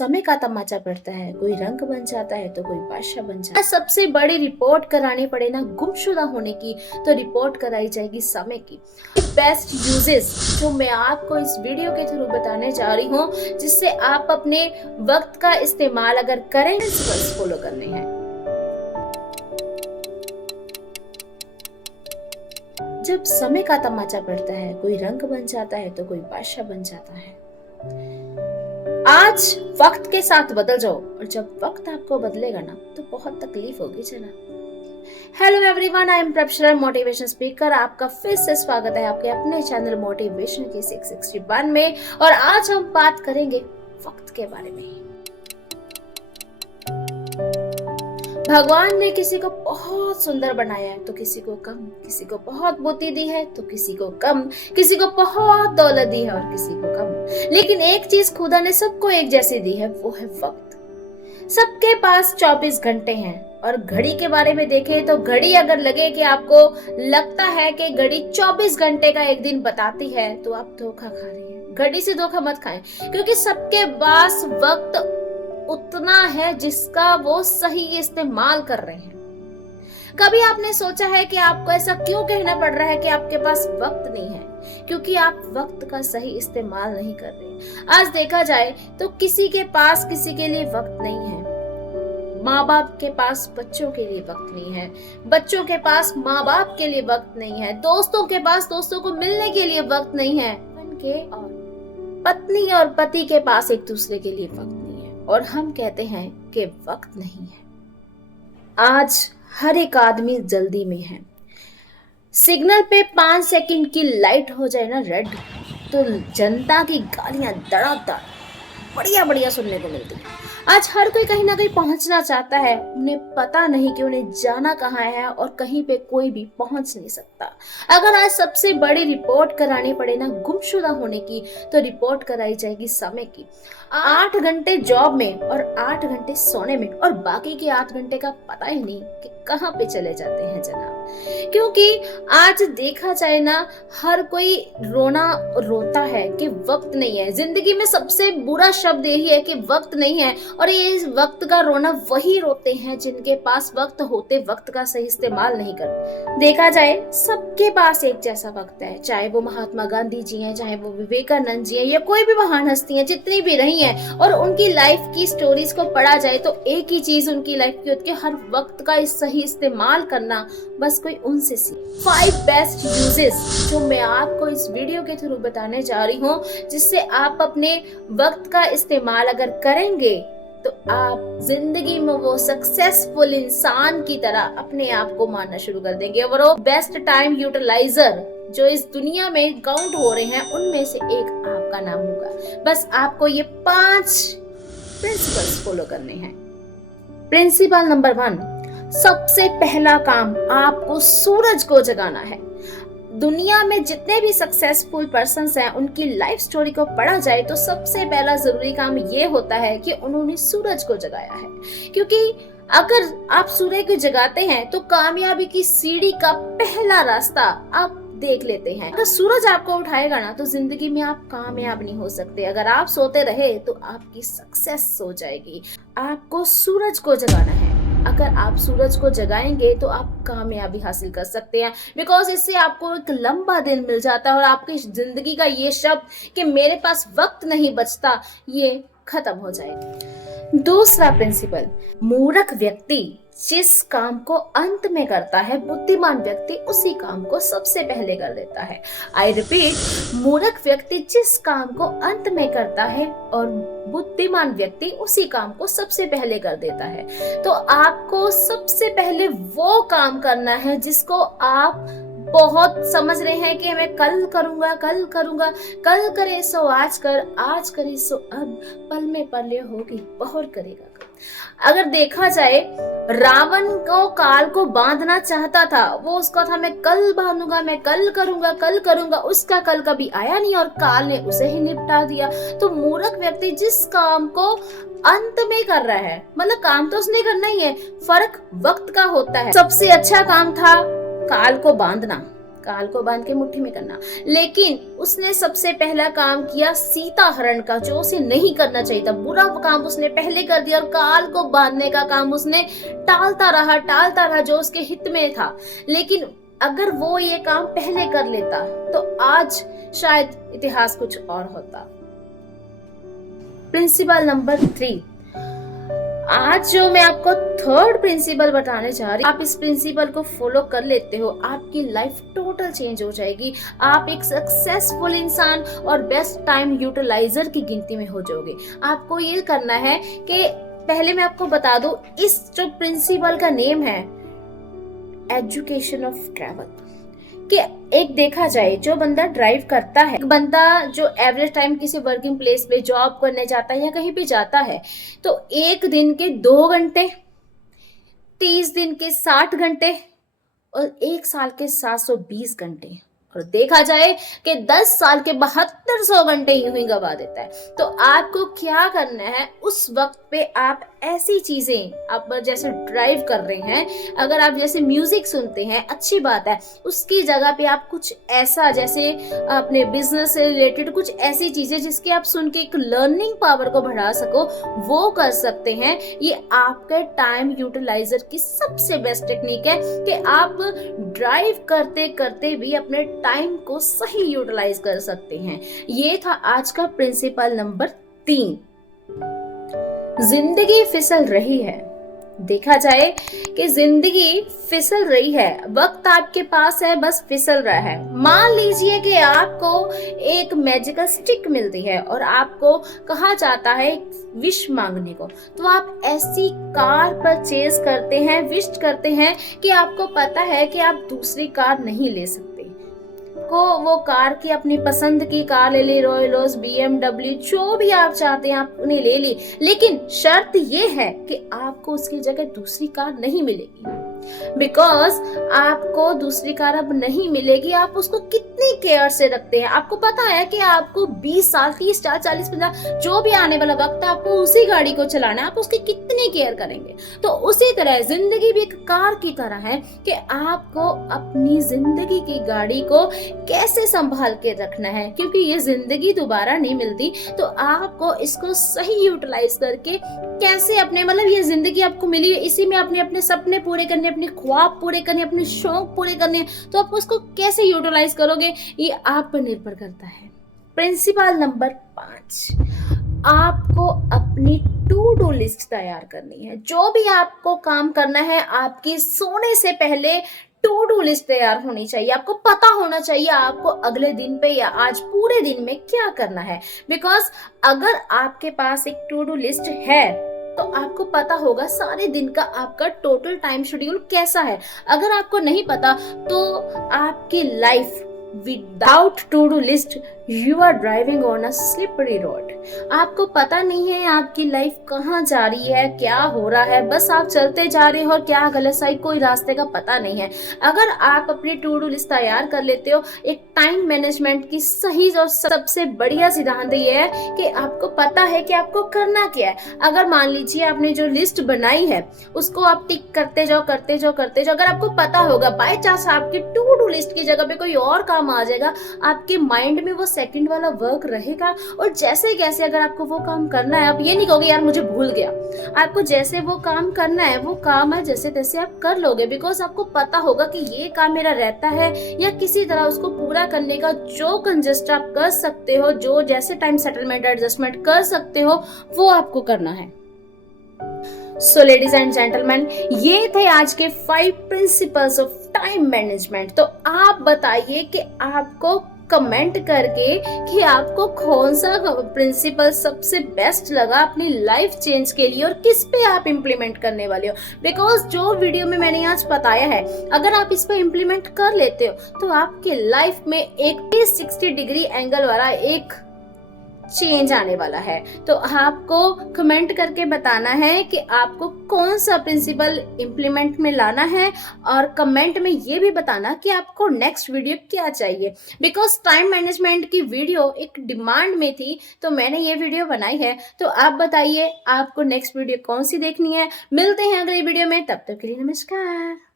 समय का तमाचा पड़ता है, कोई रंग बन जाता है तो कोई बादशाह बन जाता है। सबसे बड़ी रिपोर्ट करानी पड़े ना गुमशुदा होने की, तो रिपोर्ट कराई जाएगी समय की। बेस्ट यूजेस जो मैं आपको इस वीडियो के थ्रू बताने जा रही हूँ, जिससे आप अपने वक्त का इस्तेमाल अगर करें, प्रिंसिपल्स फॉलो करने हैं। जब समय का तमाचा पड़ता है, कोई रंग बन जाता है तो कोई बादशाह बन जाता है। आज वक्त के साथ बदल जाओ, और जब वक्त आपको बदलेगा ना तो बहुत तकलीफ होगी जना। Hello everyone, I am Prabhsharan, motivation speaker. आपका फिर से स्वागत है आपके अपने चैनल मोटिवेशन की 661 में। और आज हम बात करेंगे वक्त के बारे में। भगवान ने किसी को बहुत सुंदर बनाया है तो किसी को कम, किसी को बहुत बुद्धि दी है तो किसी को कम, किसी को बहुत दौलत दी है और किसी को कम। लेकिन एक चीज खुदा ने सबको एक जैसी दी है, वो है वक्त। सबके पास 24 घंटे हैं। और घड़ी के बारे में देखें तो घड़ी अगर लगे कि आपको लगता है कि घड़ी 24 घंटे का एक दिन बताती है, तो आप धोखा खा रही हैं। घड़ी से धोखा मत खाएं, क्योंकि सबके पास वक्त उतना है जिसका वो सही इस्तेमाल कर रहे हैं। कभी आपने सोचा है कि आपको ऐसा क्यों कहना पड़ रहा है कि आपके पास वक्त नहीं है? क्योंकि आप वक्त का सही इस्तेमाल नहीं कर रहे। आज देखा जाए तो किसी के पास किसी के लिए वक्त नहीं है। माँ बाप के पास बच्चों के लिए वक्त नहीं है, बच्चों के पास माँ बाप के लिए वक्त नहीं है, दोस्तों के पास दोस्तों को मिलने के लिए वक्त नहीं है, और पत्नी और पति के पास एक दूसरे के लिए वक्त नहीं है। और हम कहते हैं कि वक्त नहीं है। आज हर एक आदमी जल्दी में है। सिग्नल पे 5 सेकंड की लाइट हो जाए ना रेड, तो जनता की गालियां धड़ाधड़ बढ़िया बढ़िया सुनने को मिलती है। आज हर कोई कहीं ना कहीं पहुंचना चाहता है, उन्हें पता नहीं कि उन्हें जाना कहाँ है, और कहीं पे कोई भी पहुंच नहीं सकता। अगर आज सबसे बड़ी रिपोर्ट करानी पड़े ना गुमशुदा होने की, तो रिपोर्ट कराई जाएगी समय की। 8 घंटे जॉब में और 8 घंटे सोने में, और बाकी के 8 घंटे का पता ही नहीं कि कहाँ पे चले जाते हैं जनाब। क्योंकि आज देखा जाए ना, हर कोई रोता है कि वक्त नहीं है। जिंदगी में सबसे बुरा शब्द यही है कि वक्त नहीं है। और ये इस वक्त का रोना वही रोते हैं जिनके पास वक्त होते वक्त का सही इस्तेमाल नहीं करते। देखा जाए सबके पास एक जैसा वक्त है, चाहे वो महात्मा गांधी जी हैं, चाहे वो विवेकानंद जी हैं, या कोई भी महान हस्ती हैं जितनी भी रही हैं, और उनकी लाइफ की स्टोरीज को पढ़ा जाए तो एक ही चीज उनकी लाइफ की होती है, हर वक्त का सही इस्तेमाल करना। बस कोई उनसे सीख। 5 बेस्ट यूजेस जो मैं आपको इस वीडियो के थ्रू बताने जा रही हूँ, जिससे आप अपने वक्त का इस्तेमाल अगर करेंगे तो आप जिंदगी में वो सक्सेसफुल इंसान की तरह अपने आप को मानना शुरू कर देंगे। और वो बेस्ट टाइम यूटिलाइजर जो इस दुनिया में काउंट हो रहे हैं, उनमें से एक आपका नाम होगा। बस आपको ये 5 प्रिंसिपल्स फॉलो करने हैं। प्रिंसिपल नंबर 1, सबसे पहला काम आपको सूरज को जगाना है। दुनिया में जितने भी सक्सेसफुल पर्सन्स हैं, उनकी लाइफ स्टोरी को पढ़ा जाए तो सबसे पहला जरूरी काम ये होता है कि उन्होंने सूरज को जगाया है। क्योंकि अगर आप सूरज को जगाते हैं तो कामयाबी की सीढ़ी का पहला रास्ता आप देख लेते हैं। अगर सूरज आपको उठाएगा ना तो जिंदगी में आप कामयाब नहीं हो सकते। अगर आप सोते रहे तो आपकी सक्सेस हो जाएगी। आपको सूरज को जगाना है। अगर आप सूरज को जगाएंगे तो आप कामयाबी हासिल कर सकते हैं, बिकॉज इससे आपको एक लंबा दिन मिल जाता है, और आपकी जिंदगी का ये शब्द कि मेरे पास वक्त नहीं बचता, ये खत्म हो जाएगा। दूसरा प्रिंसिपल, मूर्ख व्यक्ति जिस काम को अंत में करता है, बुद्धिमान व्यक्ति उसी काम को सबसे पहले कर देता है। आई रिपीट, मूर्ख व्यक्ति जिस काम को अंत में करता है और बुद्धिमान व्यक्ति उसी काम को सबसे पहले कर देता है। तो आपको सबसे पहले वो काम करना है जिसको आप बहुत समझ रहे हैं कि मैं कल करूंगा, कल करूंगा, कल करे सो आज कर, आज करे सो अब, पल में पल होगी बहुर करेगा कल। अगर देखा जाए, रावण को काल को बांधना चाहता था, वो उसका था मैं कल बांधूंगा, मैं कल करूंगा, कल करूंगा। उसका कल कभी आया नहीं और काल ने उसे ही निपटा दिया। तो मूर्ख व्यक्ति जिस काम को अंत में कर रहा है, मतलब काम तो उसने करना ही है, फर्क वक्त का होता है। सबसे अच्छा काम था काल को बांधना, काल को बांध के मुट्ठी में करना। लेकिन उसने सबसे पहला काम किया सीता हरण का, जो उसे नहीं करना चाहिए था। बुरा काम उसने पहले कर दिया और काल को बांधने का काम उसने टालता रहा जो उसके हित में था। लेकिन अगर वो ये काम पहले कर लेता तो आज शायद इतिहास कुछ और होता। प्रिंसिपल नंबर 3, आज जो मैं आपको थर्ड प्रिंसिपल बताने जा रही हूँ, आप इस प्रिंसिपल को फॉलो कर लेते हो, आपकी लाइफ टोटल चेंज हो जाएगी। आप एक सक्सेसफुल इंसान और बेस्ट टाइम यूटिलाइजर की गिनती में हो जाओगे। आपको ये करना है कि पहले मैं आपको बता दूं, इस जो प्रिंसिपल का नेम है एजुकेशन ऑफ ट्रैवल। कि एक देखा जाए, जो बंदा ड्राइव करता है, बंदा जो एवरेज टाइम किसी वर्किंग प्लेस पे जॉब करने जाता है या कहीं भी जाता है, तो एक दिन के 2 घंटे, 30 दिन के 60 घंटे और एक साल के 720 घंटे, और देखा जाए कि 10 साल के 7200 घंटे यूं ही गवा देता है। तो आपको क्या करना है, उस वक्त पे आप ऐसी चीजें, आप जैसे ड्राइव कर रहे हैं, अगर आप जैसे म्यूजिक सुनते हैं, अच्छी बात है, उसकी जगह पे आप कुछ ऐसा, जैसे अपने बिजनेस से रिलेटेड कुछ ऐसी चीजें जिसकी आप सुन के एक लर्निंग पावर को बढ़ा सको, वो कर सकते हैं। ये आपके टाइम यूटिलाइजर की सबसे बेस्ट टेक्निक है कि आप ड्राइव करते करते भी अपने टाइम को सही यूटिलाइज कर सकते हैं। ये था आज का प्रिंसिपल नंबर 3। जिंदगी फिसल रही है, देखा जाए कि जिंदगी फिसल रही है, वक्त आपके पास है, बस फिसल रहा है। मान लीजिए कि आपको एक मैजिकल स्टिक मिलती है और आपको कहा जाता है विश मांगने को, तो आप ऐसी कार परचेज करते हैं, विश करते हैं कि आपको पता है कि आप दूसरी कार नहीं ले सकते। को वो कार की अपनी पसंद की कार ले ली, रॉयल रोज, BMW, जो भी आप चाहते हैं आप उन्हें ले ली, लेकिन शर्त ये है कि आपको उसकी जगह दूसरी कार नहीं मिलेगी। बिकॉज आपको दूसरी कार अब नहीं मिलेगी। आप उसको कितनी केयर से रखते हैं, आपको पता है कि आपको 20 साल, 30 साल, 40, 50 जो भी आने वाला वक्त है, आपको उसी गाड़ी को चलाना है, आप उसकी कितनी केयर करेंगे। तो उसी तरह जिंदगी भी एक कार की तरह है कि आपको अपनी जिंदगी की गाड़ी को कैसे संभाल के रखना है, क्योंकि ये जिंदगी दोबारा नहीं मिलती। तो आपको इसको सही यूटिलाइज करके कैसे अपने, मतलब ये जिंदगी आपको मिली है, इसी में अपने अपने सपने पूरे करने, अपने ख्वाब पूरे करने, अपने शौक पूरे करने, तो आप उसको कैसे यूटिलाइज करोगे ये आप पर निर्भर करता है। प्रिंसिपल नंबर 5, आपको अपनी टू डू लिस्ट तैयार करनी है। जो भी आपको काम करना है, आपकी सोने से पहले टू डू लिस्ट तैयार होनी चाहिए। आपको पता होना चाहिए आपको अगले दिन पे या आज पूरे दिन में क्या करना है। बिकॉज अगर आपके पास एक टू डू लिस्ट है तो आपको पता होगा सारे दिन का आपका टोटल टाइम शेड्यूल कैसा है। अगर आपको नहीं पता तो आपकी life without to do list you are driving on a slippery road. आपको पता नहीं है आपकी लाइफ कहाँ जा रही है, क्या हो रहा है, बस आप चलते जा रहे हो और क्या गलत साइड, कोई रास्ते का पता नहीं है। अगर आप अपनी टू डू लिस्ट तैयार कर लेते हो, एक टाइम मैनेजमेंट की सही और सबसे बढ़िया सिद्धांत ये है कि आपको पता है कि आपको करना क्या है। अगर मान लीजिए आपने जो लिस्ट बनाई है उसको आप टिक करते जाओ, अगर आपको पता होगा बाय चांस आपकी टू डू लिस्ट की जगह पे कोई और काम आ जाएगा, आपके माइंड में वो सेकंड वाला वर्क रहेगा और जैसे कैसे अगर आपको वो काम करना है, आप ये नहीं कहोगे यार मुझे भूल गया। आपको जैसे वो काम करना है, वो काम है जैसे तैसे आप कर लोगे। बिकॉज आपको पता होगा कि ये काम मेरा रहता है, या किसी तरह उसको पूरा करने का जो कंजेस्ट आप कर सकते हो, जो जैसे टाइम सेटलमेंट एडजस्टमेंट कर सकते हो, वो आपको करना है। सो लेडीज एंड जेंटलमैन, ये थे आज के 5 प्रिंसिपल्स ऑफ टाइम मैनेजमेंट। तो आप बताइए कि आपको कमेंट करके कि आपको कौन सा प्रिंसिपल सबसे बेस्ट लगा अपनी लाइफ चेंज के लिए और किस पे आप इम्प्लीमेंट करने वाले हो। बिकॉज जो वीडियो में मैंने आज बताया है, अगर आप इस पे इम्प्लीमेंट कर लेते हो तो आपके लाइफ में एक 360 डिग्री एंगल वाला एक चेंज आने वाला है। तो आपको कमेंट करके बताना है कि आपको कौन सा प्रिंसिपल इम्प्लीमेंट में लाना है, और कमेंट में ये भी बताना कि आपको नेक्स्ट वीडियो क्या चाहिए। बिकॉज टाइम मैनेजमेंट की वीडियो एक डिमांड में थी तो मैंने ये वीडियो बनाई है। तो आप बताइए आपको नेक्स्ट वीडियो कौन सी देखनी है। मिलते हैं अगली वीडियो में, तब तक के लिए नमस्कार।